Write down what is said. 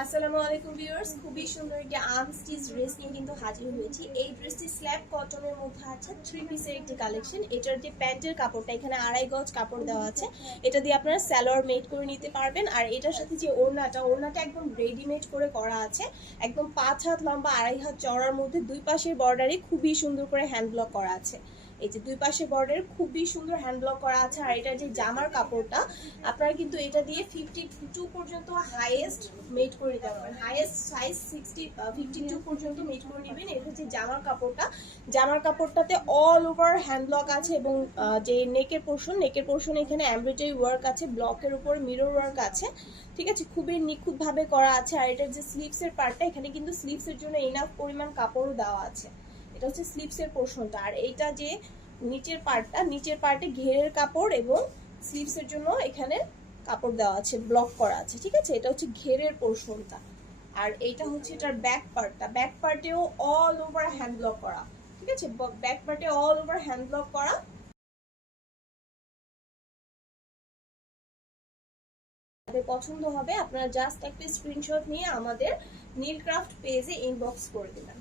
আসসালামু আলাইকুম ভিউয়ার্স, খুবই সুন্দর একটি আনস্টিচ ড্রেস নিয়ে কিন্তু হাজির হয়েছি। এই ড্রেসটি স্ল্যাব কটনের মধ্যে আছে, 3 পিসের একটি কালেকশন। এটার যে প্যান্টের কাপড়টা এখানে 2.5 গজ কাপড় দেওয়া আছে, এটা দিয়ে আপনারা সালোয়ার মেড করে নিতে পারবেন। আর এটার সাথে যে ওড়নাটা একদম রেডিমেড করে করা আছে, একদম 5 হাত লম্বা 2.5 হাত চওড়ার মধ্যে দুই পাশের বর্ডারে খুবই সুন্দর করে হ্যান্ড ব্লক করা আছে। এই যে দুই পাশে বর্ডারে খুবই সুন্দর হ্যান্ড ব্লক করা আছে। আর এটা যে জামার কাপড়টা, আপনারা কিন্তু এটা দিয়ে 52 পর্যন্ত হাইয়েস্ট মেড করে নিতে পারবেন। হাইয়েস্ট সাইজ 52 পর্যন্ত মেড করে নেবেন। এটা হচ্ছে জামার কাপড়টাতে অল ওভার হ্যান্ড ব্লক আছে এবং যে নেকের পোর্শন এখানে এমব্রয়ডারি ওয়ার্ক আছে, ব্লকের উপর মিরর ওয়ার্ক আছে। ঠিক আছে, খুবই নিখুঁতভাবে করা আছে। আর এটার যে স্লিভসের পার্টটা, এখানে কিন্তু স্লিভসের জন্য ইনাফ পরিমাণ কাপড়ও দেওয়া আছে। এটা হচ্ছে স্লিভসের পোর্শনটা। আর এইটা যে নিচের পার্টে ঘেরের কাপড় এবং স্লিভসের জন্য এখানে কাপড় দেওয়া আছে, ব্লক করা আছে। ঠিক আছে, এটা হচ্ছে ঘেরের পোর্শনটা। আর এইটা হচ্ছে এটার ব্যাক পার্টেও অল ওভার হ্যান্ড ব্লক করা। ঠিক আছে, ব্যাক পার্টে অল ওভার হ্যান্ড ব্লক করা। পছন্দ হবে, আপনারা জাস্ট একটা স্ক্রিনশট নিয়ে আমাদের নীলক্রাফট পেজে ইনবক্স করে দেবেন।